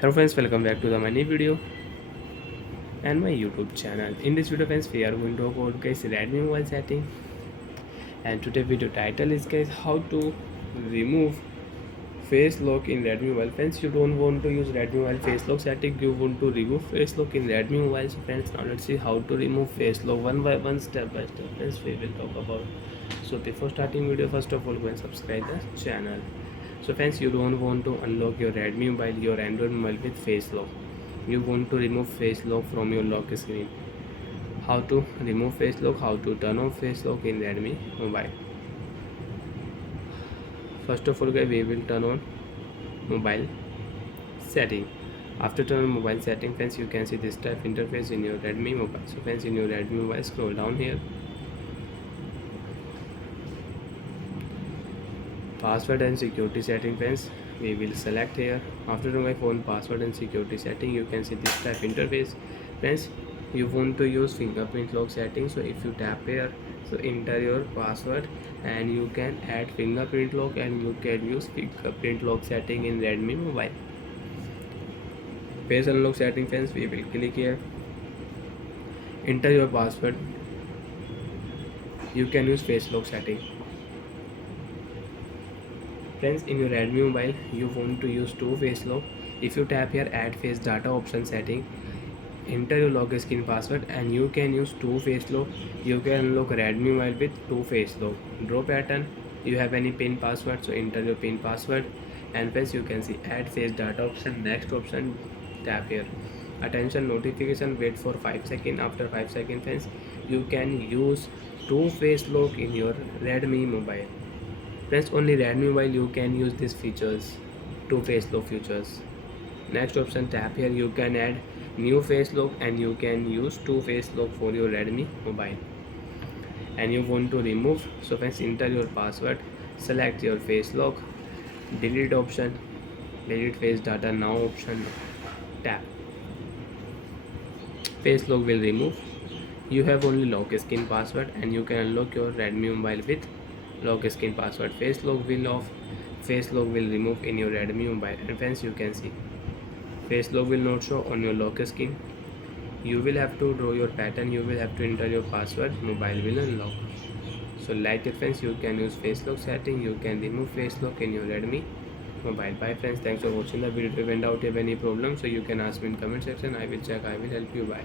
Hello friends, welcome back to my new video and my YouTube channel. In this video friends, we are going to talk about guys Redmi mobile setting, and today video title is guys how to remove face lock in Redmi mobile. Friends, you don't want to use Redmi mobile face lock setting, you want to remove face lock in Redmi mobile. So friends, now let's see how to remove face lock one by one, step by step. Friends, we will talk about. So before starting video, first of all go and subscribe the channel. So friends, you don't want to unlock your Redmi mobile, your Android mobile with face lock. You want to remove face lock from your lock screen. How to remove face lock, how to turn off face lock in Redmi mobile. First of all guys, we will turn on mobile setting. After turn on mobile setting friends, you can see this type interface in your Redmi mobile. So friends, in your Redmi mobile, scroll down here, password and security setting friends, we will select here. After my phone password and security setting, you can see this type interface. Friends, you want to use fingerprint lock setting, so if you tap here, so enter your password and you can add fingerprint lock and you can use fingerprint lock setting in Redmi mobile. Face unlock setting friends, we will click here, enter your password, you can use face lock setting. Friends, in your Redmi mobile, you want to use two face lock. If you tap here add face data option setting, enter your login password and you can use two face lock. You can unlock Redmi mobile with two face lock. Draw pattern, you have any pin password, so enter your pin password. And friends, you can see add face data option, next option, tap here. Attention notification, wait for 5 seconds. After 5 seconds friends, you can use two face lock in your Redmi mobile. Friends, only Redmi mobile you can use these features, two face lock features. Next option, tap here, you can add new face lock and you can use two face lock for your Redmi mobile. And you want to remove, so friends, enter your password, select your face lock, delete option, delete face data now option, tap, face lock will remove. You have only lock skin password and you can unlock your Redmi mobile with lock skin password. Face lock will off, face lock will remove in your Redmi mobile. And friends, you can see face lock will not show on your lock screen. You will have to draw your pattern, you will have to enter your password, mobile will unlock. So like it friends, you can use face lock setting, you can remove face lock in your Redmi mobile. Bye friends, thanks for watching the video. If you went out, have any problem, so you can ask me in comment section, I will check, I will help you. Bye.